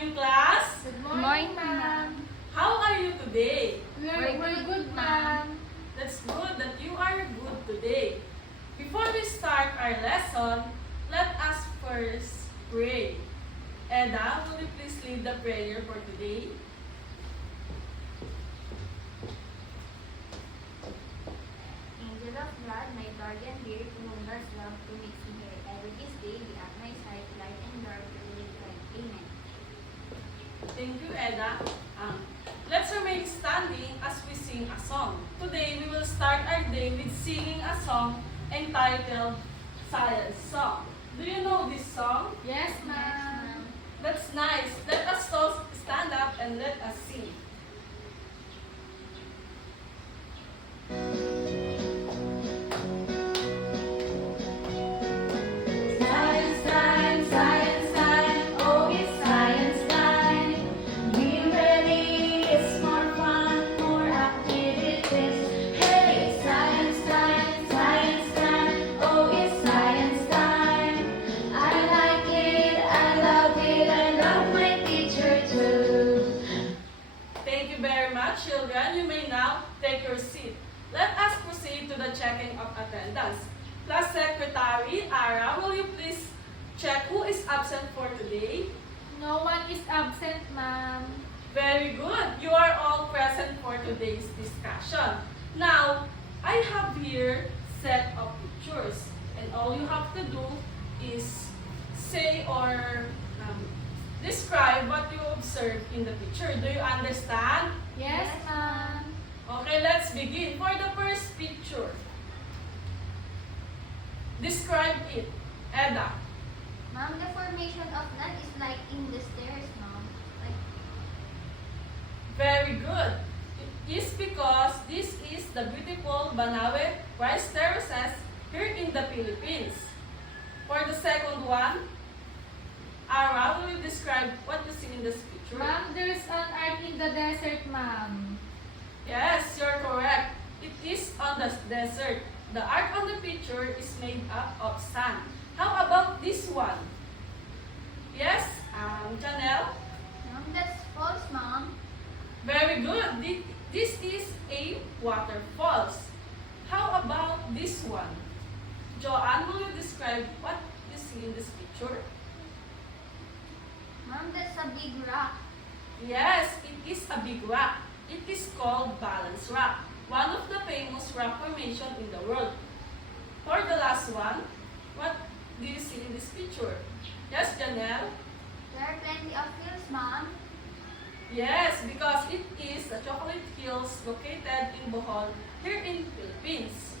morning, class. Good Morning, ma'am. How are you today? We're good, ma'am. That's good that you are good today. Before we start our lesson, let us first pray. Eda, will you please lead the prayer for today? Angel of God, my guardian dear, to whom God's love to makes me here. Every this day, be at my side, light and dark, to live right. Amen. Thank you, Eda. Let's remain standing as we sing a song. Today, we will start our day with singing a song entitled Science Song. Do you know this song? Yes, ma'am. That's nice. Let us all stand up and let us sing. Science time, science time, oh it's science time. Be ready, it's more fun, more activities. Hey, science time, oh it's science time. I like it, I love my teacher too. Thank you very much, children. You may now take your seat. Let us proceed to the checking of attendance. Class Secretary Ara, will you please check who is absent for today? No one is absent, ma'am. Very good. You are all present for today's discussion. Now, I have here set of pictures, and all you have to do is say or describe what you observe in the picture. Do you understand? Yes, ma'am. Okay, let's begin. For the first picture, describe it. Eda. Ma'am, the formation of land is like in the stairs, ma'am. Very good. It is because this is the beautiful Banawe rice terraces here in the Philippines. For the second one, Ara, will you describe what you see in this picture? Ma'am, there's an ark in the desert, ma'am. Yes, you're correct. It is on the desert. The ark on the picture is made up of sand. How about this one? Yes, Janelle? Ma'am, that's false, ma'am. Very good. This is a waterfalls. How about this one? Joanne, will you describe what you see in this picture? Ma'am, that's a big rock. Yes, it is a big rock. It is called Balance Rock, one of the famous rock formation in the world. For the last one, what do you see in this picture? Yes, Janelle? There are plenty of hills, ma'am. Yes, because it is the Chocolate Hills located in Bohol, here in Philippines.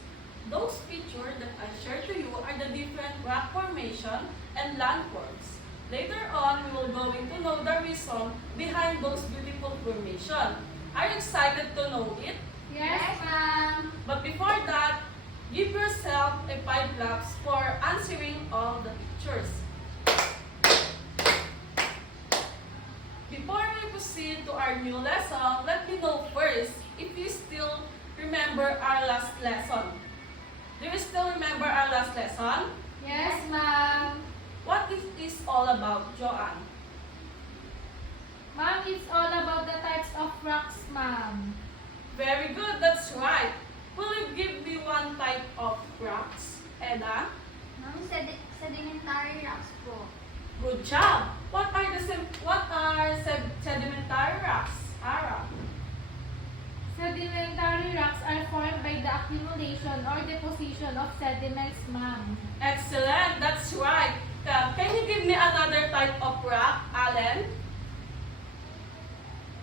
Those pictures that I shared to you are the different rock formation and landforms. Later on, we will going to know the reason behind those beautiful formation. Are you excited to know it? Yes, ma'am. But before that, give yourself a 5 claps for answering all the pictures. Before we proceed to our new lesson, let me know first if you still remember our last lesson. Do you still remember our last lesson? Yes, ma'am. What is this all about, Joanne? Ma'am, it's all about the types of rocks, ma'am. Very good, that's right. Will you give me one type of rocks, Eda? Ma'am, sedimentary rocks po. Good job. What are sedimentary rocks, Ara? Sedimentary rocks are formed by the accumulation or deposition of sediments, ma'am. Excellent, that's right. Can you give me another type of rock, Allen?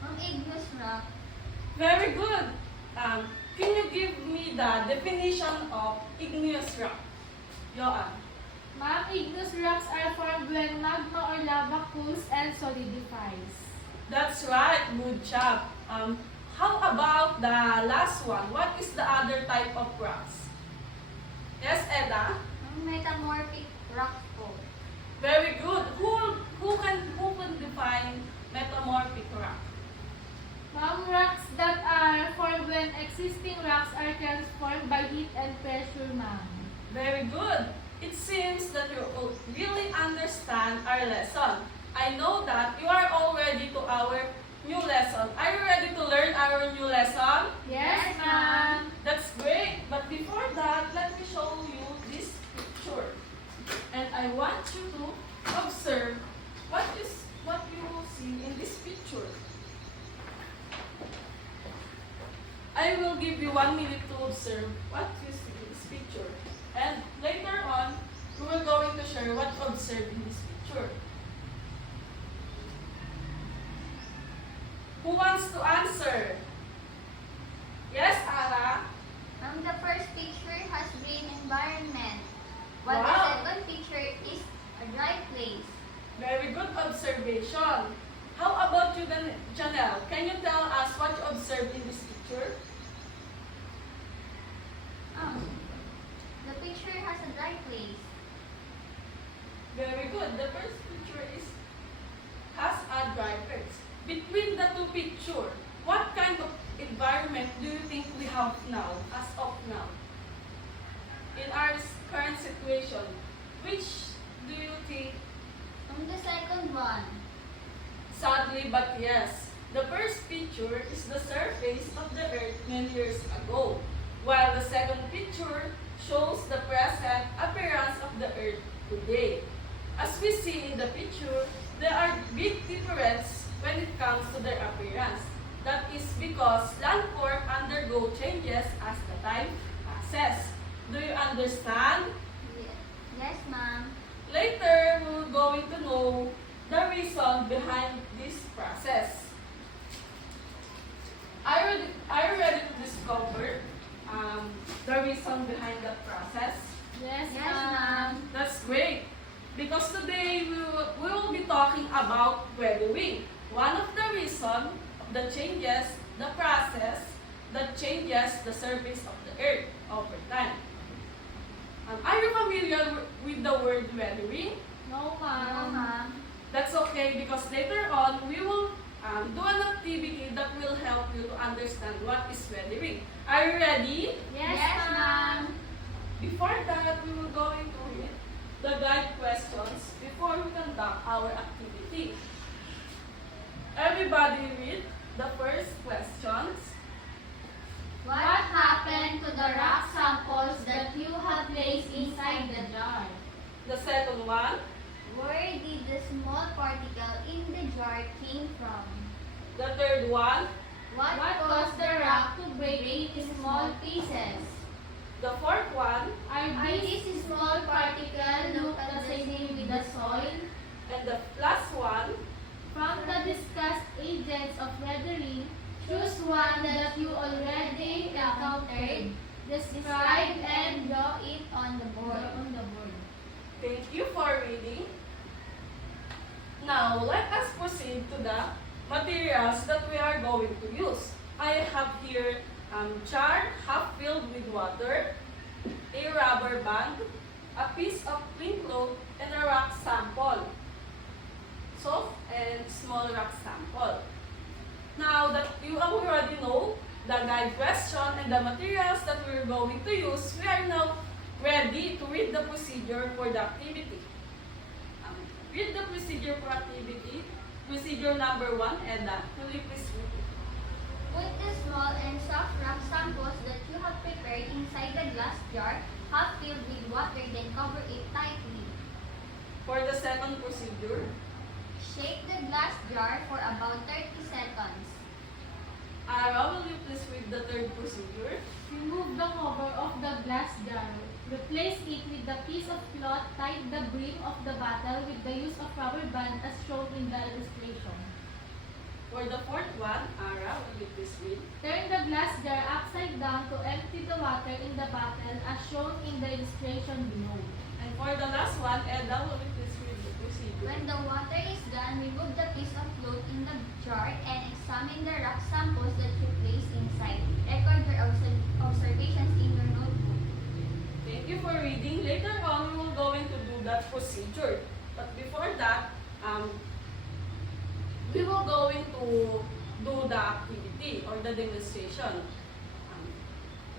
Ma'am, igneous rock. Very good. Can you give me the definition of igneous rock? Joanne. Ma'am, igneous rocks are formed when magma or lava cools and solidifies. That's right, good job. How about the last one? What is the other type of rocks? Yes, Eda? Ma'am, metamorphic rocks po. Very good. Who can define metamorphic rock? Ma'am, rocks that are formed when existing rocks are transformed by heat and pressure, ma'am. Very good. It seems that you really understand our lesson. I know that you are all ready to our new lesson. Are you ready to learn our new lesson? Yes, ma'am. That's great. But before that, let me show you this picture. And I want you to observe what you see in this picture. I will give you 1 minute to observe what you see in this picture. And later on, we will going to share what you observed in this picture. Who wants to answer? Yes, Ara? The first picture has green environment, while Wow. the second picture is a dry place. Very good observation. How about you then, Janelle? Can you tell us what you observed in this picture? The picture has a dry place. Very good. The first picture has a dry place. Between the two pictures, what kind of environment do you think we have now, as of now? In our current situation, which do you think? The second one. Sadly, but yes. The first picture is the surface of the earth many years ago, while the second picture shows the present appearance of the earth today. As we see in the picture, there are big differences when it comes to their appearance. That is because landform undergo changes as the time passes. Do you understand? Yes, ma'am. Later, we're going to know the reason behind this process. Are you ready to discover the reason behind that process? Yes, Yes, ma'am. ma'am. That's great. Because today we will be talking about weathering. One of the reasons that changes the process that changes the surface of the earth over time. Are you familiar with the word weathering? No, No, ma'am. ma'am. That's okay because later on we will do an activity that will help you to understand what is weathering. Are you ready? Yes, Yes, ma'am. ma'am. Before that, we will go into read the guide questions before we conduct our activity. Everybody read the first questions. What happened to the rock samples that you have placed inside the jar? The second one. Where did the small particle in the jar came from? The third one. What caused the rock to break into small pieces? The fourth one. Are these small particles look the same with the soil? And the last one. From the discussed agents of weathering, choose one that you already encountered. Describe and draw it on the board. Thank you for reading. Now, let us proceed to the materials that we are going to use. I have here jar half filled with water, a rubber band, a piece of clean cloth, and a rock sample. Soft and small rock sample. Now that you already know the guide question and the materials that we're going to use, we are now ready to read the procedure for the activity. Read the procedure for activity. Procedure number 1, Edna. Will you please read it? Put the small and soft rock samples that you have prepared inside the glass jar, half filled with water, then cover it tightly. For the second procedure, Shake the glass jar for about 30 seconds. Ara, will you please read the third procedure? Remove the cover of the glass jar. Replace it with the piece of cloth tied the brim of the bottle with the use of rubber band as shown in the illustration. For the fourth one, Ara, will you please read? Turn the glass jar upside down to empty the water in the bottle as shown in the illustration below. And for the last one, Edna, will you please read the procedure? When the water is gone, remove the piece of cloth in the jar and examine the rock samples that you placed inside. Record your observations in your notebook. Thank you for reading. Later on, we will going to do that procedure. But before that, we will going to do the activity or the demonstration.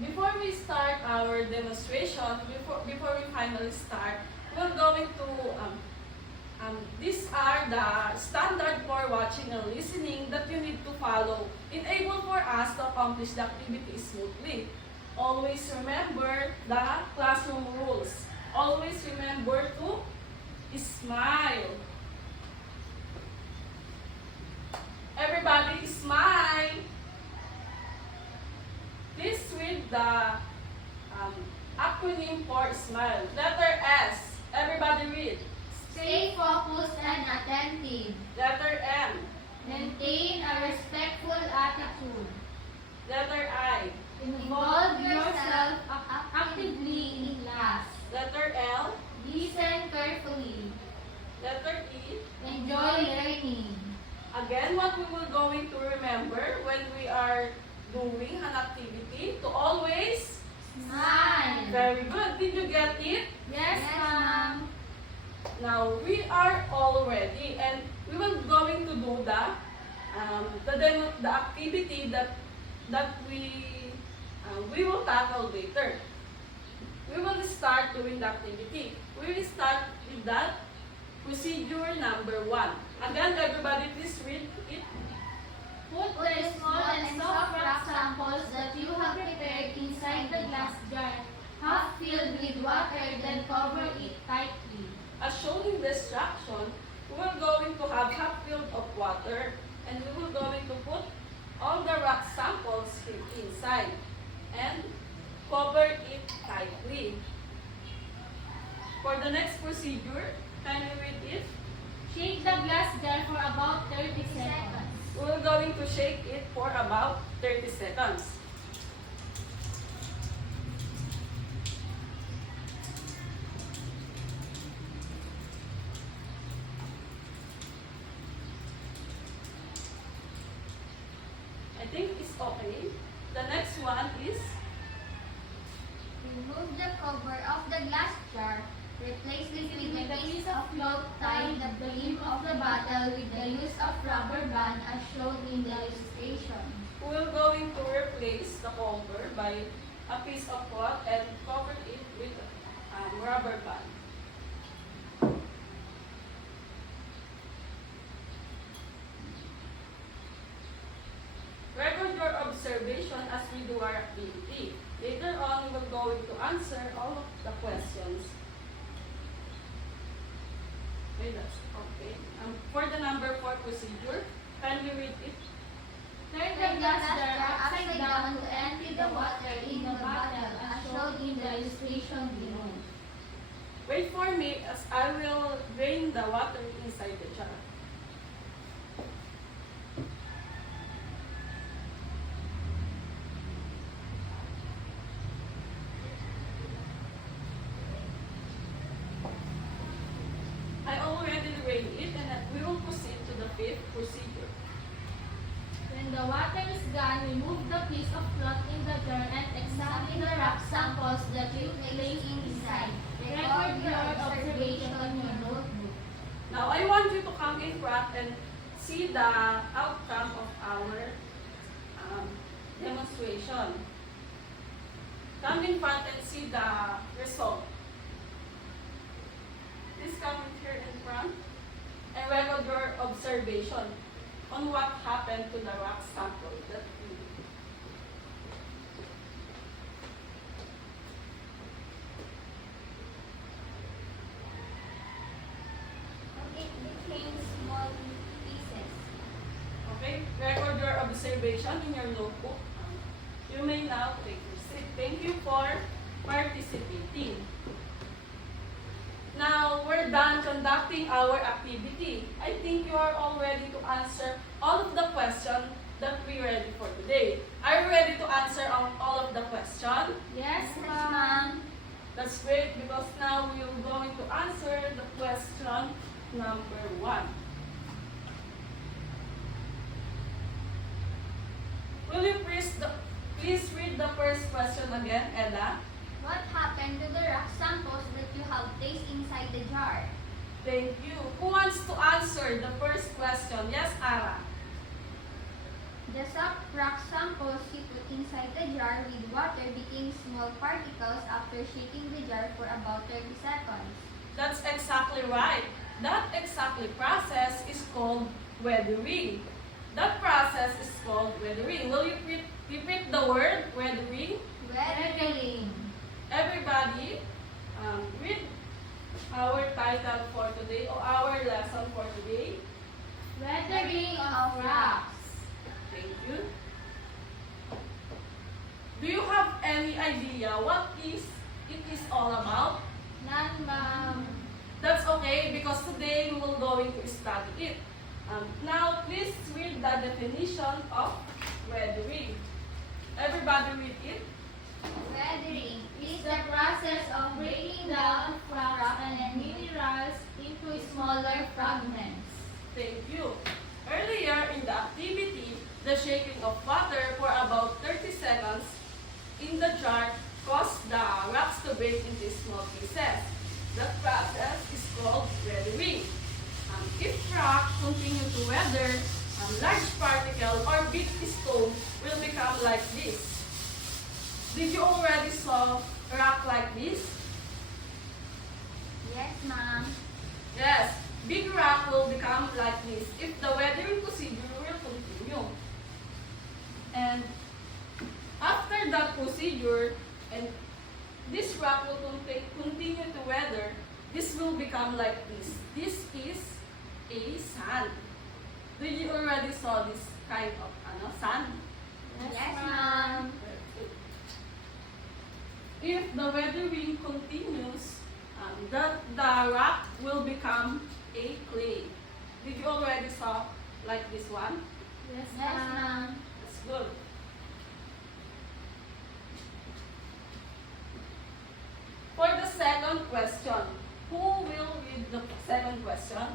Before we start our demonstration, before we finally start, we're going to these are the standard for watching and listening that you need to follow in able for us to accomplish the activity smoothly. Always remember the classroom rules. Always remember to smile. Everybody smile. Please read the acronym for smile. Letter S. Everybody read. Stay focused and attentive. Letter M. Maintain a respectful attitude. Letter I. Involve yourself actively in class. Letter L. Listen carefully. Letter E. Enjoy learning. Again, what we will going to remember when we are doing an activity to always. Smile. Very good. Did you get it? Yes, ma'am. Now we are all ready, and we will going to do the activity that we will tackle later. We will start doing the activity. We will start with that procedure number 1. Again, everybody, please read it. Put the small and soft rock samples that you have prepared inside the glass jar, half filled with water, then cover it tightly. As shown in the instruction, we will going to have half filled of water, and we will going to put all the rock samples inside and cover it tightly. For the next procedure, can you read it? Shake the glass jar for about 30 seconds. We're going to shake it for about 30 seconds. I think it's okay. The next one is Remove the cover of the glass jar. Replace it with a piece of cloth tying the brim of the bottle with the use of rubber band as shown in the illustration. we're going to replace the cover by a piece of cloth and cover it with rubber band. Record your observation as we do our activity. Later on, we will going to answer all of the questions. Okay, that's okay. For the number 4 procedure, can you read it? Turn the glass jar upside down to empty the water in the bottle as shown in the illustration below. Wait for me as I will drain the water inside the jar. I already drained it, and we will proceed to the 5th procedure. When the water is gone, remove the piece of cloth in the jar and examine the rock samples that you place inside. Record your observation in your notebook. Now, I want you to come in front and see the outcome of our demonstration. Come in front and see the result. Please come here in front and record your observation on what happened to the rock sample that you It became small pieces. Okay? Record your observation in your notebook. You may now take your seat. Thank you for participating. Now, we're done conducting our activity. I think you are all ready to answer all of the questions that we ready for today. Are you ready to answer all of the questions? Yes, ma'am. That's great because now we are going to answer the question number 1. Will you please read the first question again, Ella? What happened to the rock samples that you have placed inside the jar? Thank you. Who wants to answer the first question? Yes, Ara. The soft rock samples you put inside the jar with water became small particles after shaking the jar for about 30 seconds. That's exactly right. That exactly process is called weathering. That process is called weathering. Will you repeat the word weathering? Weathering. Everybody, read our title for today or our lesson for today. Weathering of rocks. Thank you. Do you have any idea what it is all about? None, ma'am. That's okay because today we will going to study it. Now, please read the definition of weathering. Everybody read it. Weathering is the process of breaking down rocks and minerals into smaller fragments. Thank you. Earlier in the activity, the shaking of water for about 30 seconds in the jar caused the rocks to break into small pieces. That process is called weathering. If rock continue to weather, large particle or big stone will become like this. Did you already saw rock like this? Yes, ma'am. Yes, big rock will become like this if the weathering procedure will continue. And after that procedure, and this rock will continue to weather, this will become like this. This is a sand. Did you already saw this kind of sand? Yes, ma'am. If the weathering continues, the rock will become a clay. Did you already saw like this one? Yes, ma'am. That's good. For the second question, who will read the second question?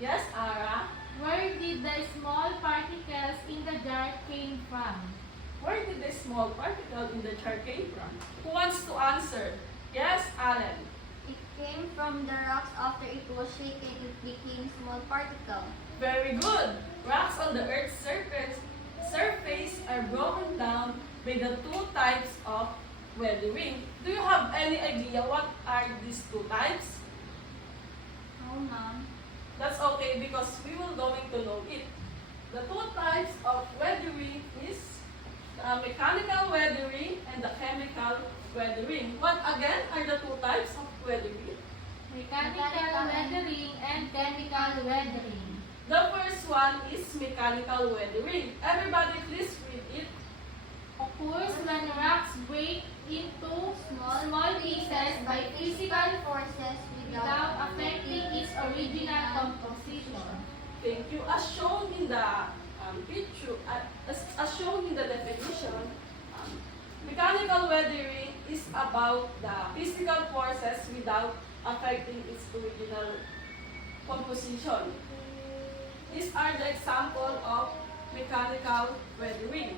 Yes, Ara. Where did the small particles in the jar came from? Where did the small particle in the jar came from? Who wants to answer? Yes, Alan. It came from the rocks after it was shaken, it became small particle. Very good. Rocks on the Earth's surface are broken down by the two types of weathering. Do you have any idea what are these two types? Oh, ma'am. That's okay because we will going to know it. The two types of weathering is the mechanical weathering and the chemical weathering. What again are the two types of weathering? Mechanical weathering and chemical weathering. The first one is mechanical weathering. Everybody please read it. Occurs when rocks break into small pieces by physical Forces without affecting its original composition. Thank you. As shown in the picture, as shown in the definition, mechanical weathering is about the physical forces without affecting its original composition. These are the example of mechanical weathering.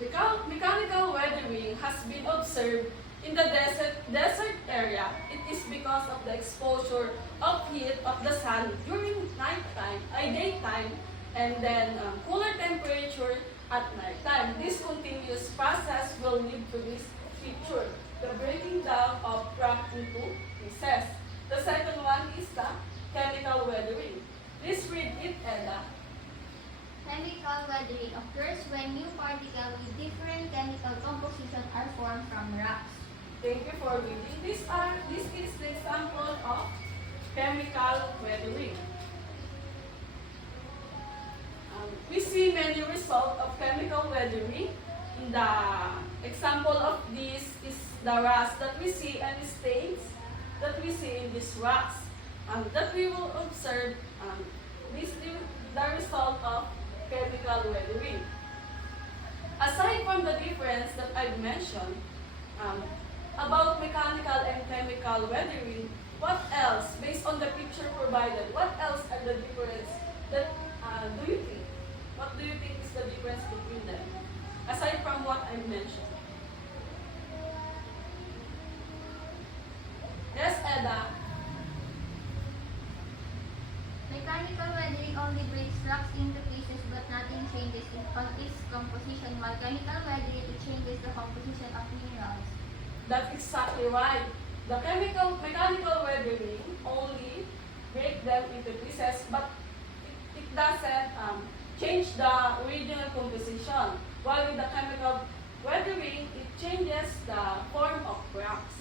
Mechanical weathering has been observed in the desert area. It is because of the exposure of heat of the sun during daytime, and then cooler temperature at nighttime. This continuous process will lead to this feature, the breaking down of rock into pieces. The second one is the chemical weathering. Please read it, Ella. Chemical weathering occurs when new particles with different chemical composition are formed from rocks. Thank you for reading. This is the example of chemical weathering. We see many results of chemical weathering. In the example of this is the rust that we see and the stains that we see in these rocks. That we will observe this is the result of chemical weathering. Aside from the difference that I've mentioned about mechanical and chemical weathering, what else, based on the picture provided, what else are the difference that do you think? What do you think is the difference between them? Aside from what I mentioned. Yes, Eda. Mechanical weathering only breaks rocks into pieces but nothing changes its composition, while chemical weathering it changes the composition of minerals. That's exactly right. The mechanical weathering change the original composition, while with the chemical weathering, it changes the form of rocks.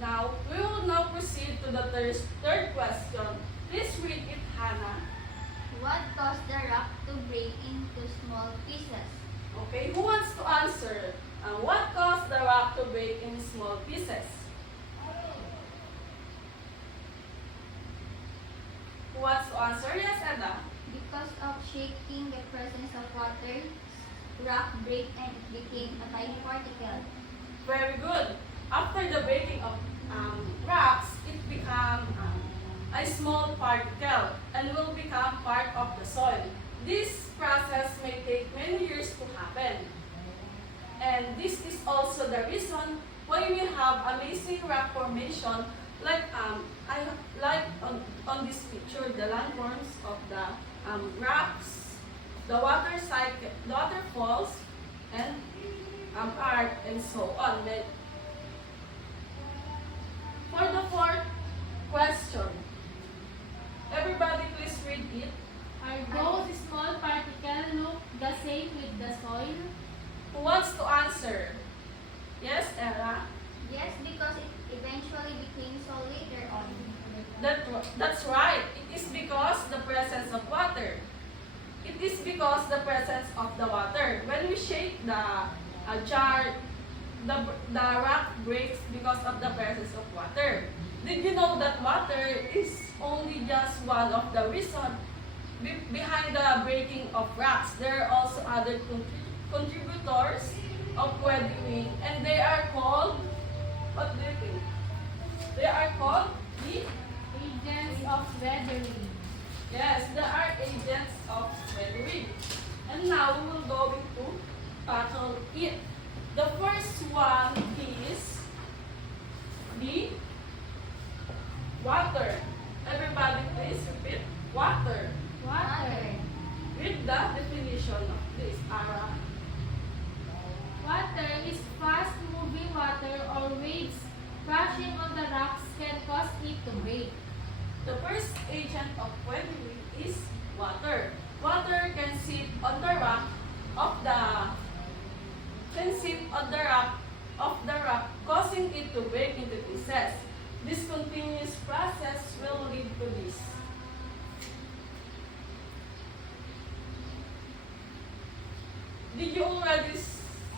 Now, we will now proceed to the third question. Please read it, Hannah. What caused the rock to break into small pieces? Okay, who wants to answer? What caused the rock to break in small pieces? Who wants to answer? Yes, Edda. Because of shaking, the presence of water, rock break and it became a tiny particle. Very good. After the breaking of rocks, it becomes a small particle and will become part of the soil. This process may take many years to happen. And this is also the reason why we have amazing rock formation like on this picture, the landforms of the rocks, the waterfalls, and art, and so on. For the fourth question, everybody please read it. Are those small particles look the same with the soil? Who wants to answer? Yes, Ella? Yes, because it eventually became so later on. That's right. It is because the presence of water. It is because the presence of the water. When we shake the jar, the rock breaks because of the presence of water. Did you know that water is only just one of the reasons behind the breaking of rocks? There are also other contributors of weathering, and they are called, what do you think? They are called the Agents of weathering. Yes, there are agents of weathering. And now we will go into tackle it. The first one is the water. Everybody please repeat water. Water. Read the definition of this, Ara. Water is fast-moving water or waves. Crashing on the rocks can cause it to break. The first agent of weathering is water. Water can sit on the rock, causing it to break into pieces. This continuous process will lead to this. Did you already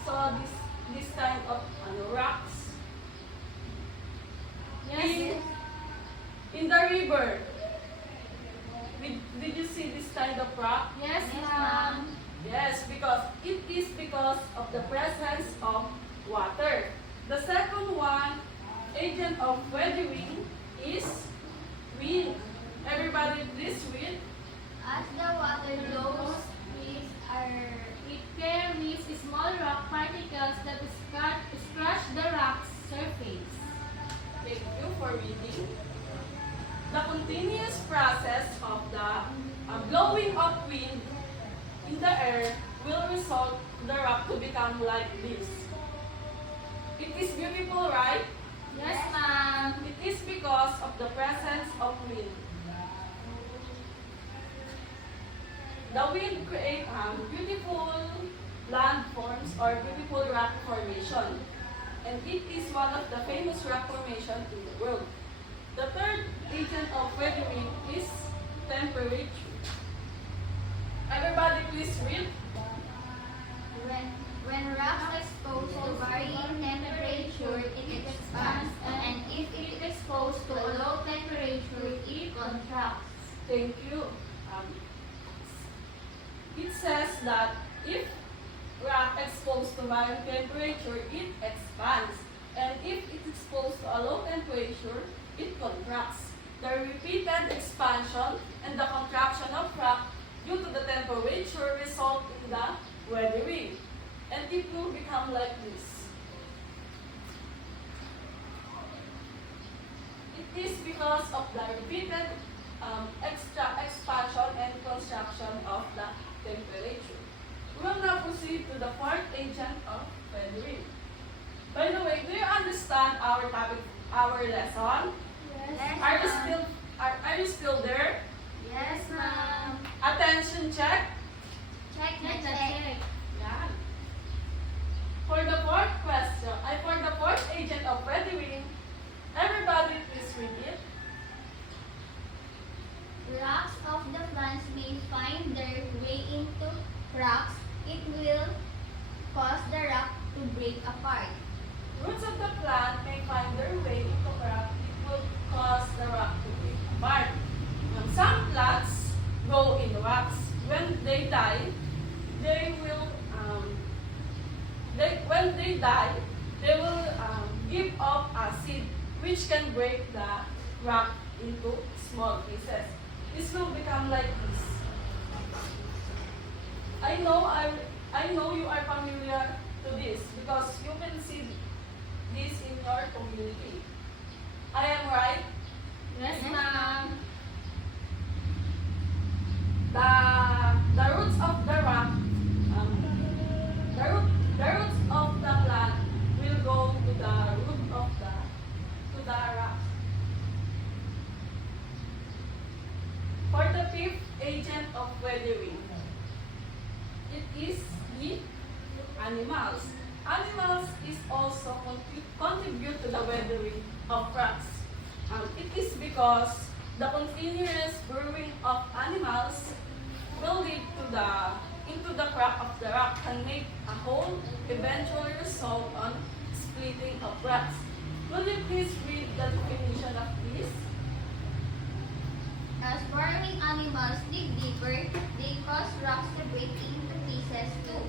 saw this kind of rocks? Yes. In the river. Did you see this kind of rock? Yes, Yes, ma'am. ma'am. Yes, because it is because of the presence of water. The second one, agent of weathering, is wind. Everybody please read. As the water flows, trees are It carries small rock particles that scratch the rock's surface. Thank you for reading. The continuous process of the blowing of wind in the air will result the rock to become like this. It is beautiful, right? Yes, ma'am. It is because of the presence of wind. The wind creates beautiful landforms or beautiful rock formation. And it is one of the famous rock formations in the world. The third agent of weathering is temperature. Everybody please read. when rocks exposed to varying temperature, it expands, and if it is exposed to a low temperature, it contracts. Thank you. It says that if rock exposed to high temperature, it expands. And if it's exposed to a low temperature, it contracts. The repeated expansion and the contraction of rock due to the temperature result in the weathering. And it will become like this. It is because of the repeated expansion and contraction of the temperature. We will now proceed to the fourth agent of weathering. By the way, do you understand our topic, our lesson? Yes, Are ma'am. you still there? Yes, ma'am. Attention check. Check na Check, check. check. Yan. For the fourth question, for the fourth agent of weathering, everybody please read it. Rocks of the plants may find their way into cracks. It will cause the rock to break apart. Roots of the plant may find their way into crack. It will cause the rock to break apart. Some plants grow in rocks. When they die, they will give off acid, which can break the rock into small pieces. This will become like this. I know you are familiar to this because you can see this in your community. I am right. Yes, ma'am. The roots of the rock, the roots of the plant will go to the root of the rock. For the fifth agent of weathering, it is the animals. Animals is also contribute to the weathering of rocks. It is because the continuous burrowing of animals will lead into the crack of the rock and make a hole, eventually result on splitting of rocks. Will you please read the definition of this? As burrowing animals dig deeper, they cause rocks to break into pieces too.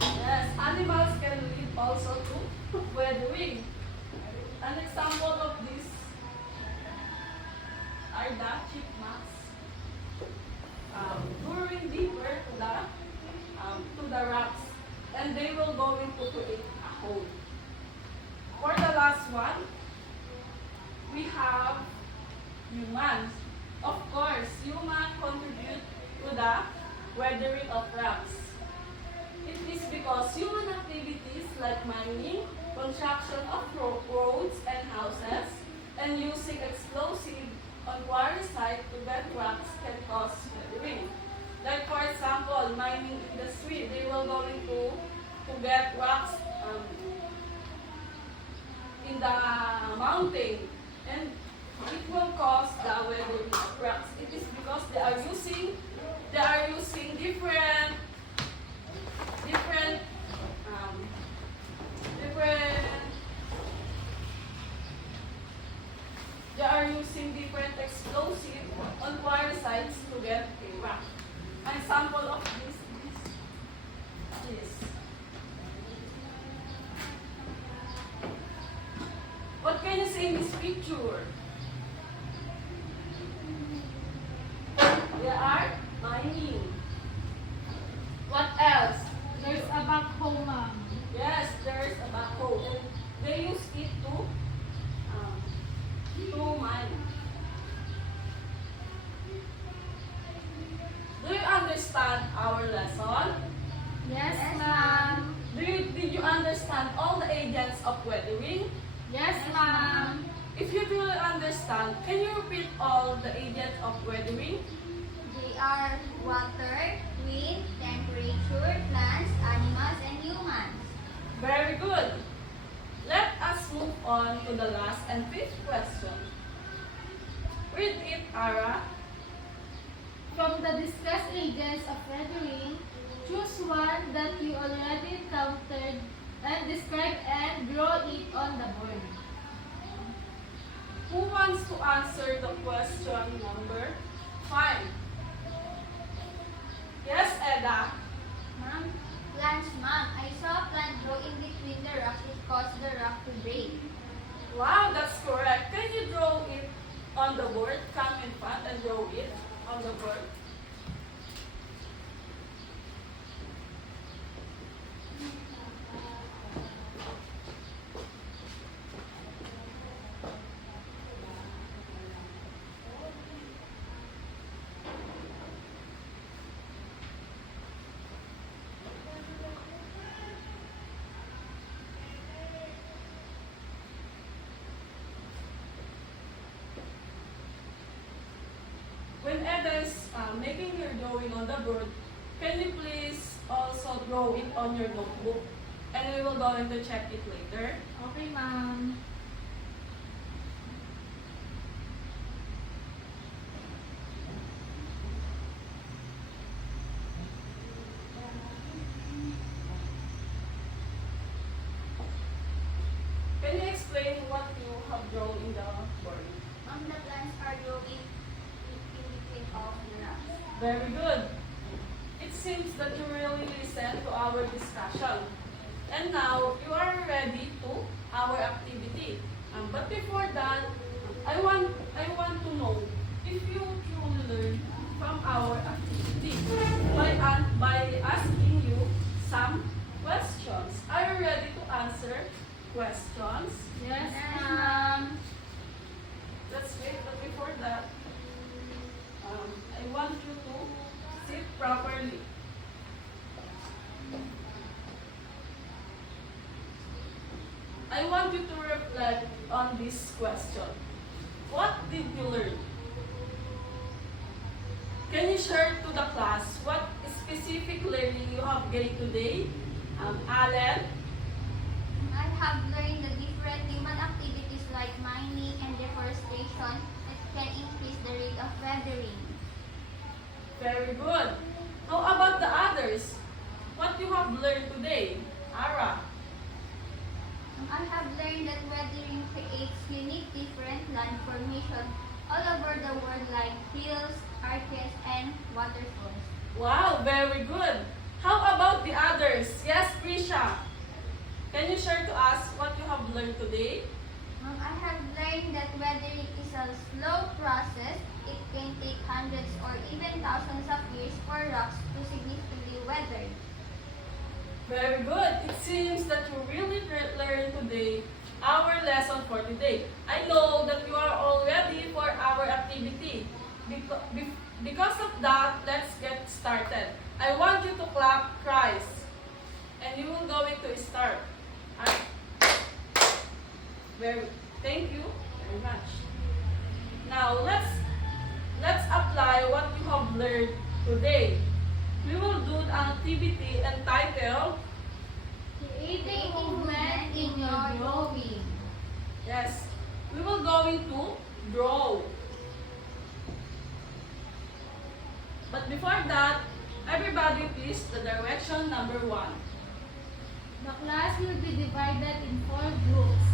Yes, animals can lead also to weathering. An example of this are the chipmunks. Burrowing deeper to the rocks, and they will go into create a hole. For the last one, we have humans. Of course, humans contribute to the weathering of rocks. It is because human activities like mining, construction of roads and houses, and using explosive on quarry site to get rocks can cause weathering. Like for example, mining industry, they will going to get rocks in the mountain, and it will cause the weathering of rocks. It is because they are using different they are using different explosive on quarry sites to get a rock. An example of this is what can you say in this picture? They are mining. What else? There's a backhoe, ma'am. Yes, there's a backhoe, and they use it to mine. Do you understand our lesson? Yes, ma'am. Did you understand all the agents of weathering? Yes, ma'am. If you do understand, can you repeat all the agents of weathering? They are water, wind, temperature, plants, animals, and humans. Very good. Let us move on to the last and fifth question. Read it, Ara. From the discussed agents of weathering, choose one that you already encountered and describe and draw it on the board. Who wants to answer the question number 5? Yes, Eda. Ma'am, plants, ma'am. I saw a plant grow in between the rocks. It caused the rock to break. Wow, that's correct. Can you draw it on the board? Come in front and draw it on the board. When Eda is making your drawing on the board, can you please also draw it on your notebook? And we will going to check it later. Okay, ma'am. Can you explain what you have drawn in the board? The plants are growing in between of the rocks. Very good. It seems that you really listen to our discussion. And now, you are ready to our activity. But before that, I want to know if you truly learn from our activity by asking you some questions. Are you ready to answer questions? Yes, Yes, ma'am. Let's wait, but before that, I want you to sit properly. I want you to reflect on this question. What did you learn? Can you share to the class what specific learning you have gained today? Allen? I have learned the different human activities like mining and deforestation that can increase the rate of weathering. Very good. How about the others? What you have learned today? Ara? I have learned that weathering creates unique different land formation all over the world like hills, arches, and waterfalls. Wow, very good. How about the others? Yes, Prisha. Can you share to us what you have learned today? I have learned that weathering is a slow process. It can take hundreds or even thousands of years for rocks to significantly weather. Very good. It seems that you really learned today our lesson for today. I know that you are all ready for our activity. Because of that, let's get started. I want you to clap thrice. And you will going to start. Thank you very much. Now let's apply what you have learned today. We will do an activity entitled, Creating movement in your drawing. yes, we will going to draw. But before that, everybody please the direction number 1. The class will be divided in 4 groups.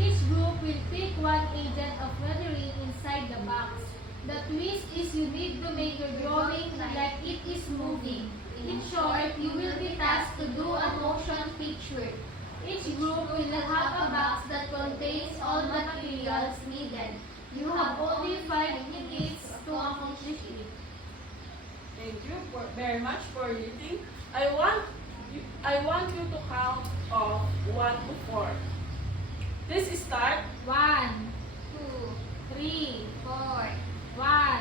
Each group will pick one agent of weathering inside the box. The twist is you need to make your drawing like it is moving. In short, you will be tasked to do a motion picture. Each group will have a box that contains all the materials needed. You have only 5 minutes to accomplish it. Thank you very much for reading. I want you to count off 1 to 4. Please start. 1, 2, 3, 4, 1,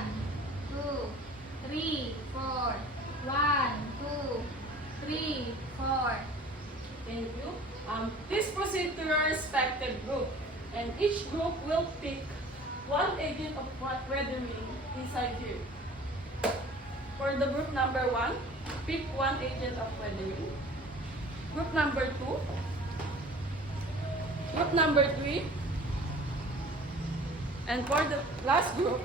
2, 3, 4, 1, 2, 3, 4. Thank you. Please proceed to your respective group, and each group will pick one agent of weathering inside here. For the group number 1, pick one agent of weathering. Group number 2, group number 3, and for the last group,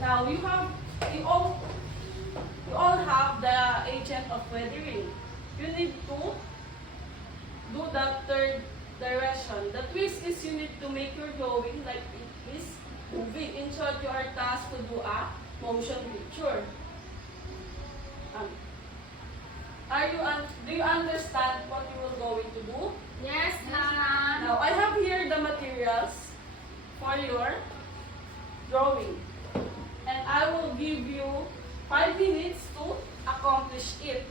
now you all have the agent of weathering. You need to do the third direction. The twist is you need to make your drawing like it is moving. In short, you are tasked to do a motion picture. Do you understand what you will going to do? Yes, Yes, ma'am. ma'am. Now, I have here the materials for your drawing. And I will give you 5 minutes to accomplish it.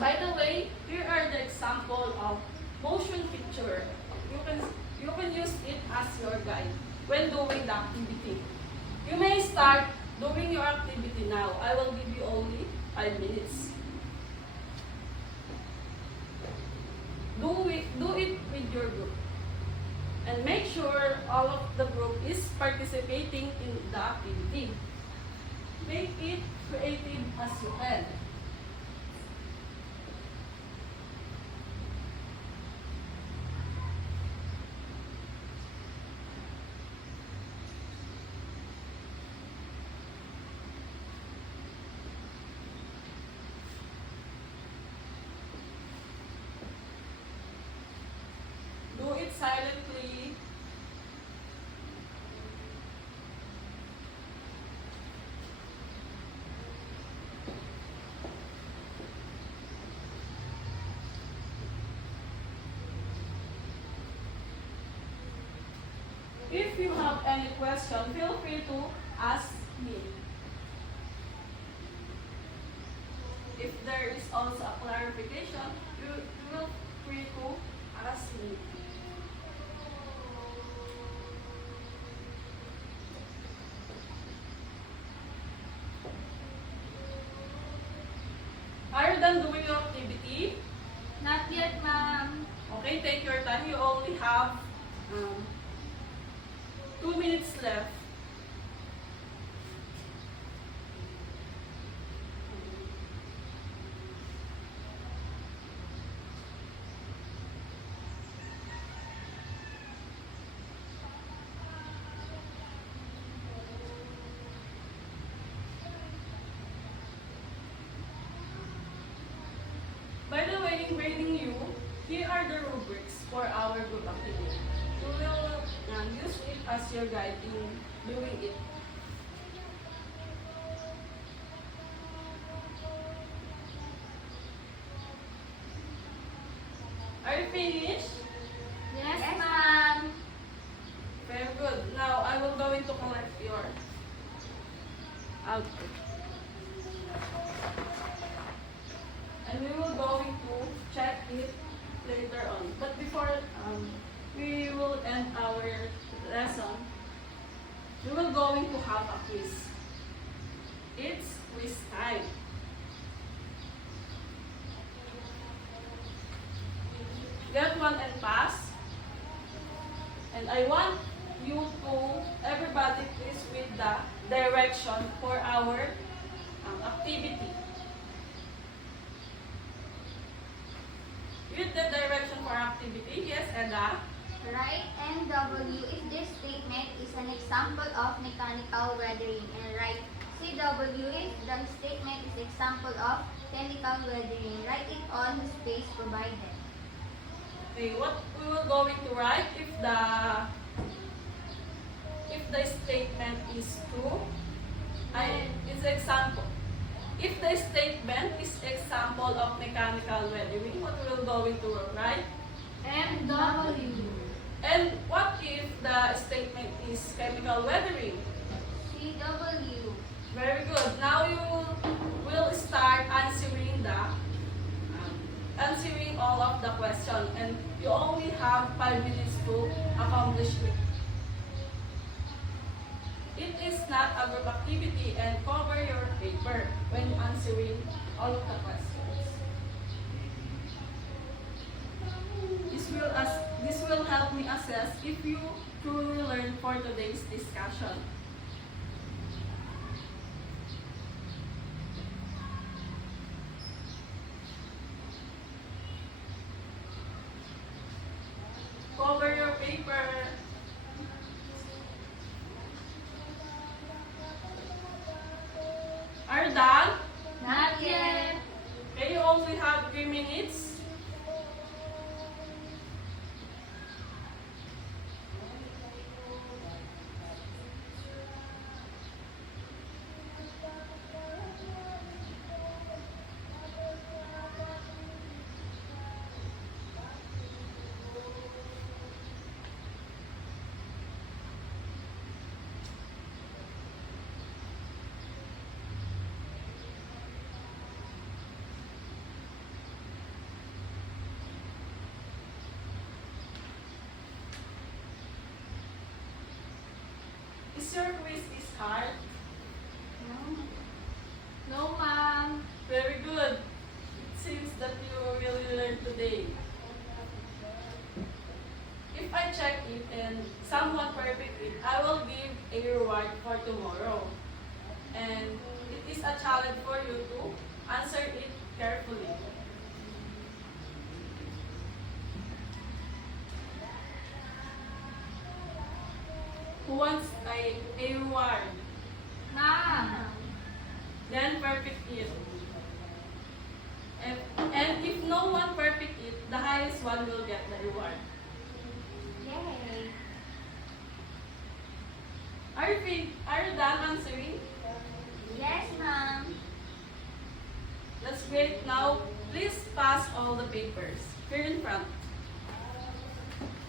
By the way, here are the example of motion picture. You can use it as your guide when doing the activity. You may start doing your activity now. I will give you only 5 minutes. Do it with your group. And make sure all of the group is participating in the activity. Make it creative as you can. Do it silently. If you have any question, feel free to ask me. If there is also a clarification, you will free to ask me. Are you done doing your activity? Not yet, ma'am. Okay, take your time. You only have 2 minutes left. By the way, in grading you, here are the rubrics for our group activity. You will use it as your guide in doing it. Are you finished? Yes, Yes, ma'am. Very good. Now, I will going to collect your output. And we will going to check it later on. But before we will end our lesson, we will going to have a quiz. It's quiz time. Get one and pass. And I want you to, everybody please read the direction for our activity. Read the direction for activity. Yes, Eda. Write NW if this statement is an example of mechanical weathering, and write CW if the statement is example of chemical weathering. Write it on the space provided. Okay, what we will going to write if the statement is true, is example. If the statement is example of mechanical weathering, what we will going to write? MW. And what if the statement is chemical weathering? CW. Very good. Now you will start answering all of the question, and you only have 5 minutes to accomplish it. It is not a group activity, and cover your paper when answering all of the questions. This will help me assess if you truly learned for today's discussion. Cover your paper. Are you done? Not yet. Okay, you only have 3 minutes. Is your quiz is hard? No, ma'am. Very good. It seems that you really learned today. If I check it and someone perfect it, I will give a reward for tomorrow. And it is a challenge for you to answer it carefully. Who wants a reward? Ma'am. Then perfect it. And if no one perfect it, the highest one will get the reward. Yay! Are you done answering? Yes, ma'am. That's great. Now, please pass all the papers here in front.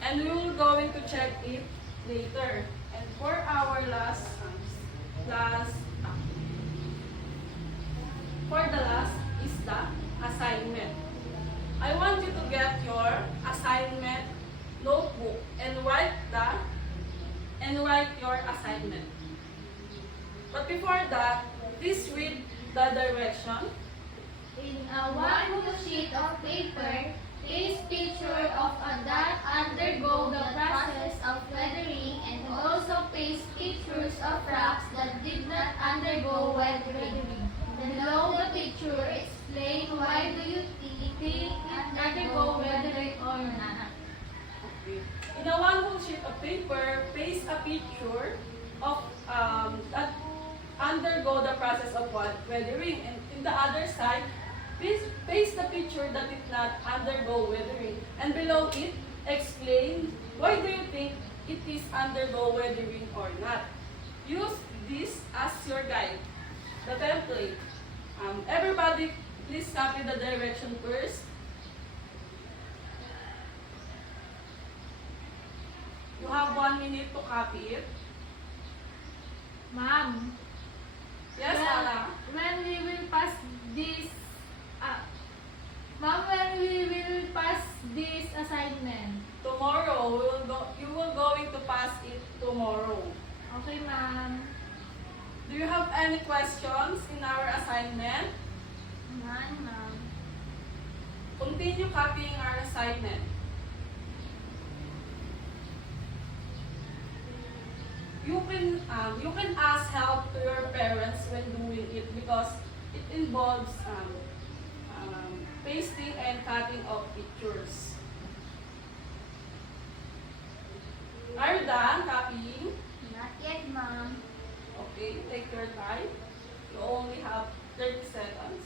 And we will going to check it later. And for our for the last is the assignment. I want you to get your assignment notebook and write your assignment. But before that, please read the direction. In a one whole sheet of paper, place picture of a that undergo the process of weathering and also paste pictures of rocks that did not undergo weathering. Below the picture, explain why do you think it undergo weathering or not. In a one whole sheet of paper, paste a picture of that undergo the process of weathering, and in the other side, paste the picture that did not undergo weathering, and below it, explain why do you think it is undergo weathering or not. Use this as your guide, the template. Everybody, please copy the direction first. You have 1 minute to copy it. Ma'am, Yes, Anna? when we will pass this, ma'am, when we will pass this assignment. Tomorrow, you will going to pass it tomorrow. Okay, ma'am. Do you have any questions in our assignment? None, ma'am. Continue copying our assignment. You can ask help to your parents when doing it because it involves pasting and cutting of pictures. Are you done copying? Not yet, ma'am. Okay, take your time. You only have 30 seconds.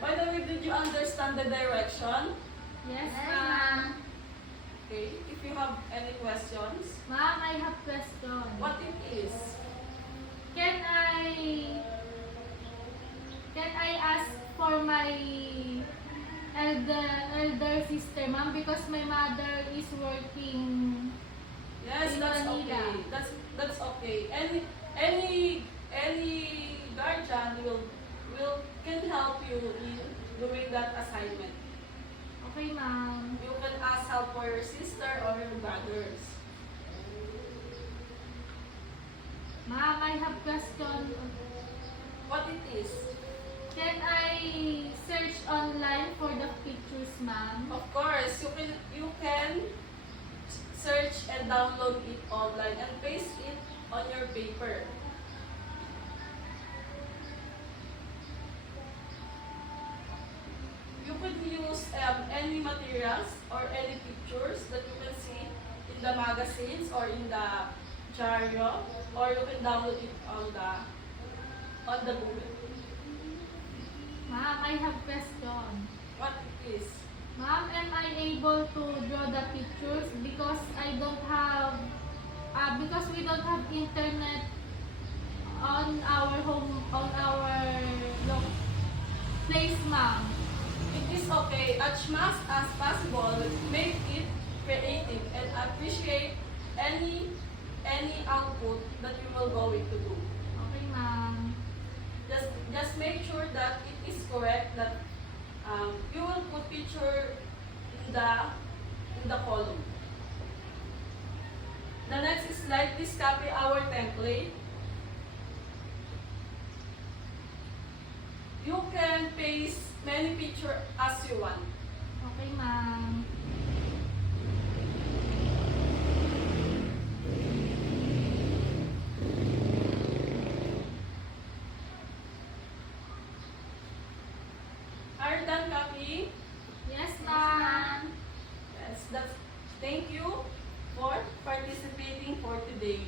By the way, did you understand the direction? Yes, Yes, ma'am. ma'am. Okay, if you have any questions, Ma'am, I have question. what it is? Can I ask for my elder sister, ma'am, because my mother is working. Yes, In that's Manila. okay. That's okay. Any guardian will can help you in doing that assignment. Okay, ma'am. You can ask help for your sister or your brothers. Ma'am, I have question. What it is? Can I search online for the pictures, ma'am? Of course, you can search and download it online and paste it on your paper. You could use any materials or any pictures that you can see in the magazines or in the diario, or you can download it on the Google. Ma'am, I have question. What it is? Ma'am, am I able to draw the pictures because I don't have, because we don't have internet on our home, on our place, ma'am. It is okay, as much as possible, make it creative and appreciate any output that you will going to do. Okay, ma'am. Just make sure that it is correct, that you will put picture in the column. The next slide, please copy our template. can paste many picture as you want. Okay, ma'am. Are you done copying? Yes, Yes, ma'am. ma'am. Yes, that's, thank you for participating for today.